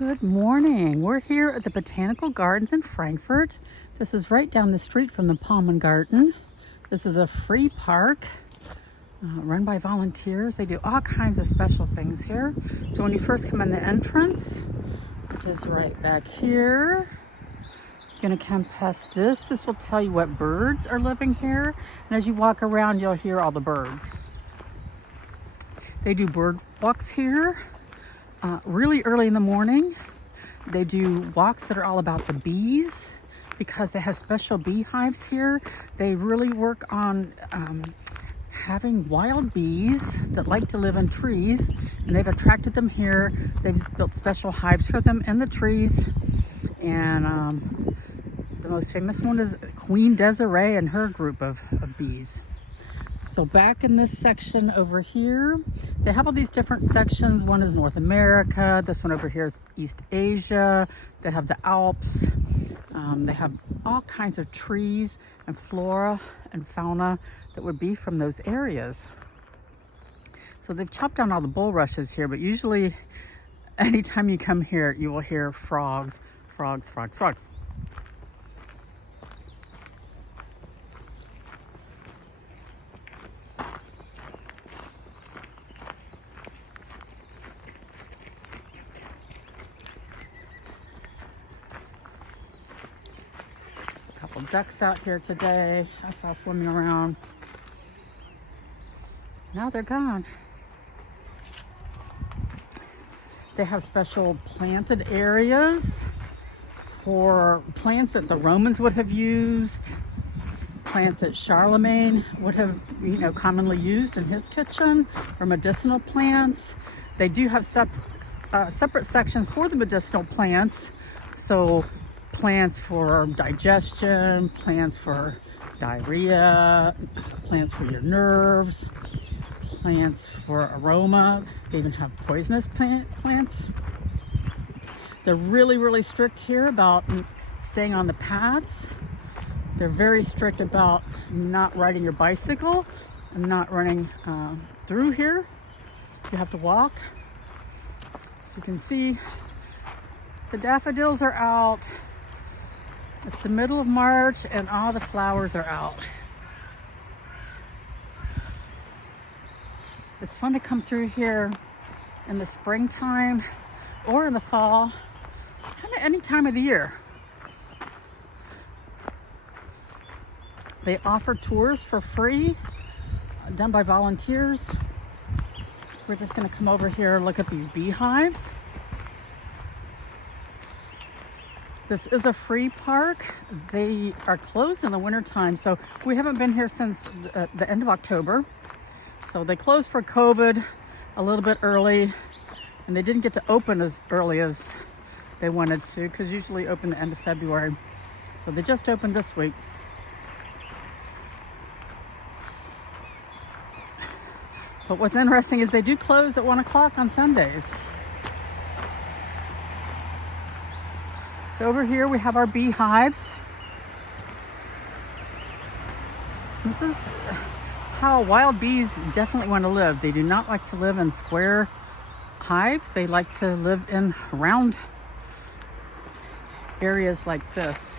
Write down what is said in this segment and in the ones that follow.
Good morning. We're here at the Botanical Gardens in Frankfurt. This is right down the street from the Palmengarten. This is a free park run by volunteers. They do all kinds of special things here. So when you first come in the entrance, which is right back here, you're going to come past this. This will tell you what birds are living here. And as you walk around, you'll hear all the birds. They do bird walks here. Really early in the morning. They do walks that are all about the bees because they have special beehives here. They really work on having wild bees that like to live in trees, and they've attracted them here. They've built special hives for them in the trees, and the most famous one is Queen Desiree and her group of bees. So back in this section over here, they have all these different sections. One is North America. This one over here is East Asia. They have the Alps. They have all kinds of trees and flora and fauna that would be from those areas. So they've chopped down all the bulrushes here, but usually anytime you come here, you will hear frogs, frogs, frogs, frogs. Couple ducks out here today. I saw swimming around. Now they're gone. They have special planted areas for plants that the Romans would have used, plants that Charlemagne would have, commonly used in his kitchen, or medicinal plants. They do have separate sections for the medicinal plants. So plants for digestion, plants for diarrhea, plants for your nerves, plants for aroma. They even have poisonous plants. They're really, really strict here about staying on the paths. They're very strict about not riding your bicycle and not running through here. You have to walk. So you can see the daffodils are out. It's the middle of March and all the flowers are out. It's fun to come through here in the springtime or in the fall, kind of any time of the year. They offer tours for free, done by volunteers. We're just going to come over here and look at these beehives. This is a free park. They are closed in the wintertime, so we haven't been here since the end of October. So they closed for COVID a little bit early, and they didn't get to open as early as they wanted to, because usually open the end of February. So they just opened this week. But what's interesting is they do close at 1 o'clock on Sundays. So over here we have our beehives. This is how wild bees definitely want to live. They do not like to live in square hives. They like to live in round areas like this.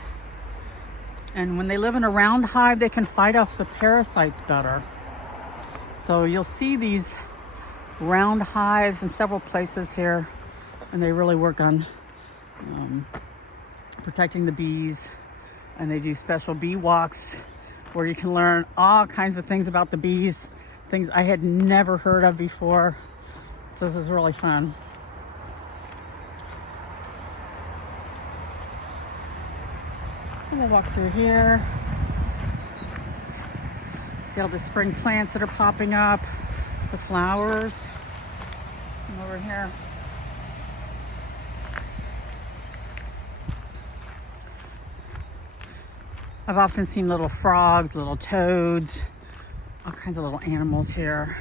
And when they live in a round hive, they can fight off the parasites better. So you'll see these round hives in several places here, and they really work on protecting the bees. And they do special bee walks where you can learn all kinds of things about the bees, things I had never heard of before. So this is really fun. So we'll walk through here. See all the spring plants that are popping up, the flowers. And over here. I've often seen little frogs, little toads, all kinds of little animals here.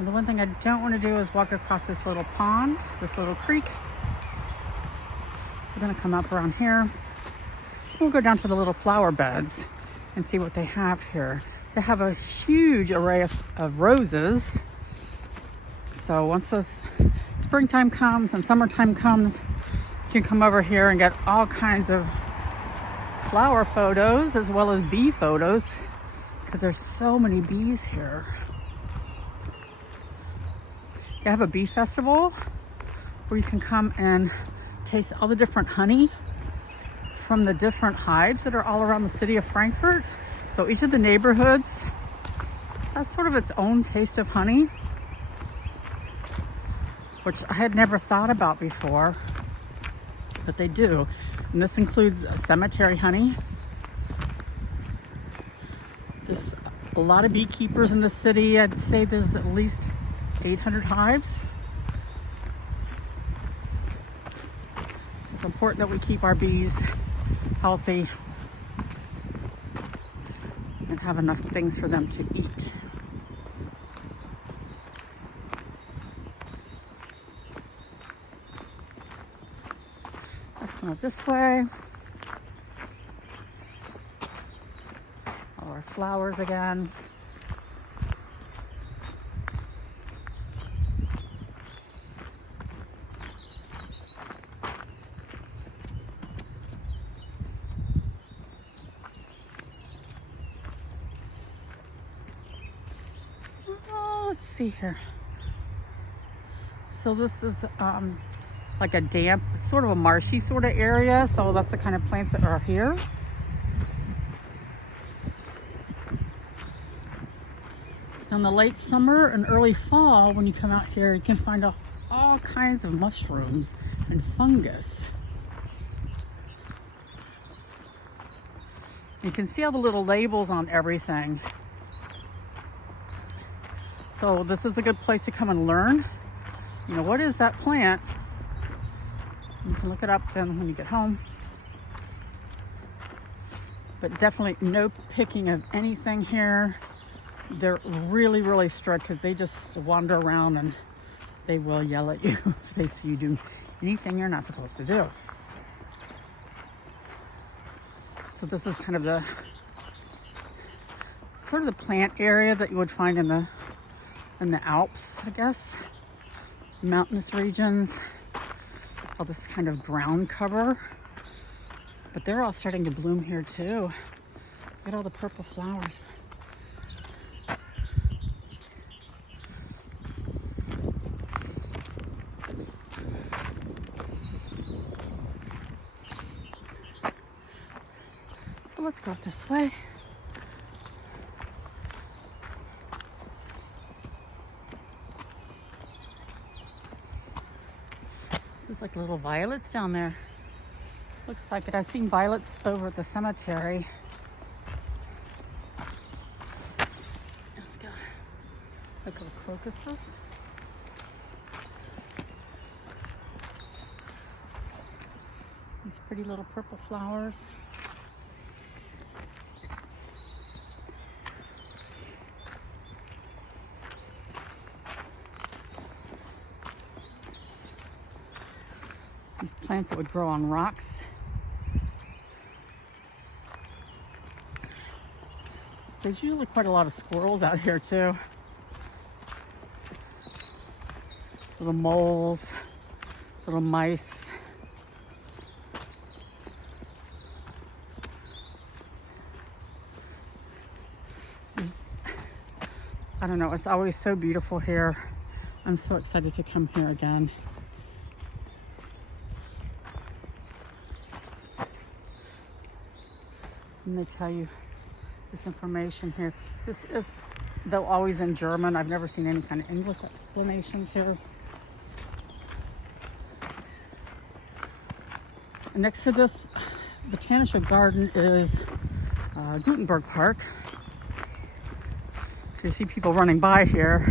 And the one thing I don't want to do is walk across this little pond, this little creek. We're going to come up around here. We'll go down to the little flower beds and see what they have here. They have a huge array of roses. So once the springtime comes and summertime comes, you can come over here and get all kinds of flower photos as well as bee photos, because there's so many bees here. They have a bee festival where you can come and taste all the different honey from the different hives that are all around the city of Frankfurt. So each of the neighborhoods has sort of its own taste of honey, which I had never thought about before, but they do. And this includes cemetery honey. There's a lot of beekeepers in the city. I'd say there's at least 800 hives. So it's important that we keep our bees healthy and have enough things for them to eat. Let's come up this way. All our flowers again. Let's see here. So this is like a damp, sort of a marshy sort of area. So that's the kind of plants that are here. In the late summer and early fall, when you come out here, you can find all kinds of mushrooms and fungus. You can see all the little labels on everything. So this is a good place to come and learn. You know, what is that plant? You can look it up then when you get home. But definitely no picking of anything here. They're really, really strict because they just wander around and they will yell at you if they see you do anything you're not supposed to do. So this is kind of the sort of the plant area that you would find in the Alps, I guess, mountainous regions, all this kind of ground cover. But they're all starting to bloom here too. Look at all the purple flowers. So let's go this way. There's like little violets down there. Looks like it. I've seen violets over at the cemetery. Look at the crocuses. These pretty little purple flowers. These plants that would grow on rocks. There's usually quite a lot of squirrels out here too. Little moles, little mice. I don't know, it's always so beautiful here. I'm so excited to come here again. And they tell you this information here. This is, though, always in German. I've never seen any kind of English explanations here. And next to this Botanical Garden is Grüneburg Park. So you see people running by here.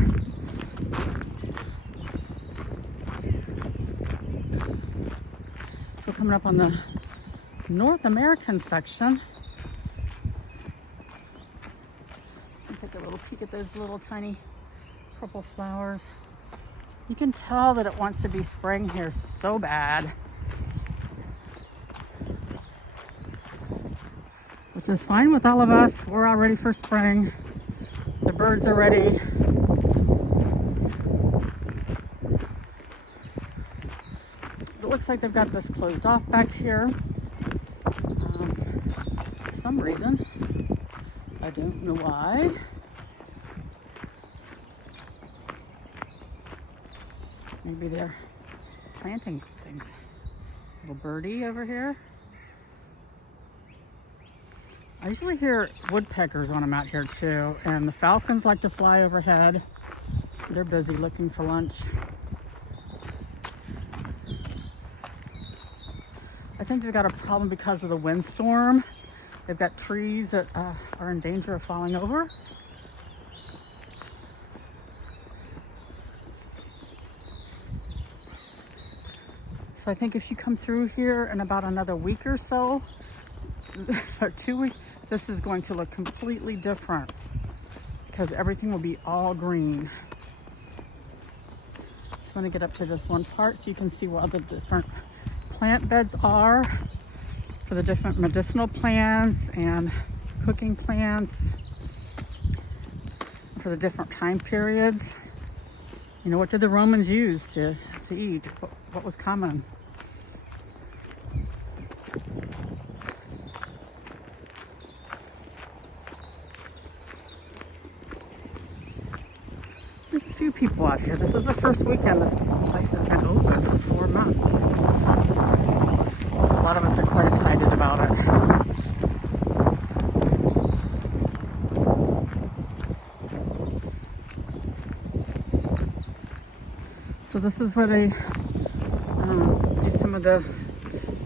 So coming up on the North American section. Take a little peek at those little tiny purple flowers. You can tell that it wants to be spring here so bad. Which is fine with all of us. We're all ready for spring. The birds are ready. It looks like they've got this closed off back here. For some reason. I don't know why. Maybe they're planting things. Little birdie over here. I usually hear woodpeckers when I'm out here too, and the falcons like to fly overhead. They're busy looking for lunch. I think they've got a problem because of the windstorm. They've got trees that are in danger of falling over. So I think if you come through here in about another week or so, or 2 weeks, this is going to look completely different because everything will be all green. Just want to get up to this one part so you can see what the different plant beds are for the different medicinal plants and cooking plants for the different time periods. You know, what did the Romans use to eat? What was common? There's a few people out here. This is the first weekend this place has been open for 4 months. A lot of us are quite excited about it. So this is where they do some of the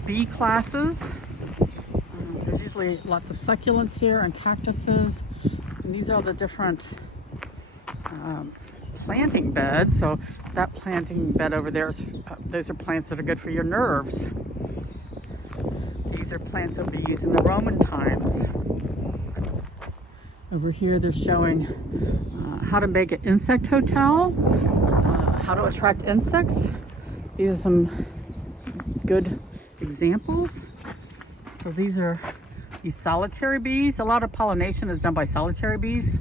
bee classes. There's usually lots of succulents here and cactuses. And these are the different planting beds. So that planting bed over there, those are plants that are good for your nerves. These are plants that were used in the Roman times. Over here they're showing how to make an insect hotel, how to attract insects. These are some good examples. So these are these solitary bees. A lot of pollination is done by solitary bees.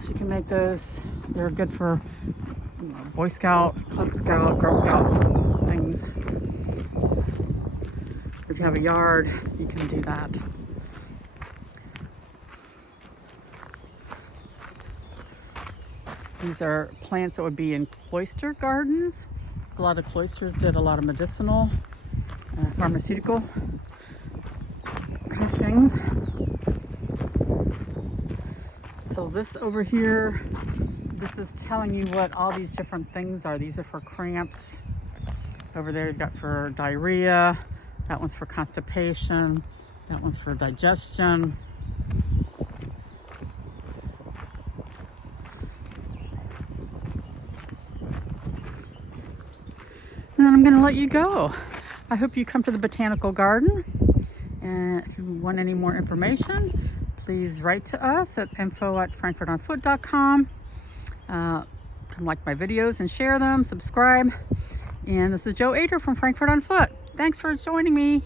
So you can make those. They're good for Boy Scout, Club Scout, Girl Scout things. If you have a yard, you can do that. These are plants that would be in cloister gardens. A lot of cloisters did a lot of medicinal, pharmaceutical kind of things. So this over here, this is telling you what all these different things are. These are for cramps. Over there you've got for diarrhea. That one's for constipation. That one's for digestion. And then I'm going to let you go. I hope you come to the Botanical Garden. And if you want any more information, please write to us at info@frankfurtonfoot.com. Come like my videos and share them, subscribe. And this is Jo Ader from Frankfurt on Foot. Thanks for joining me.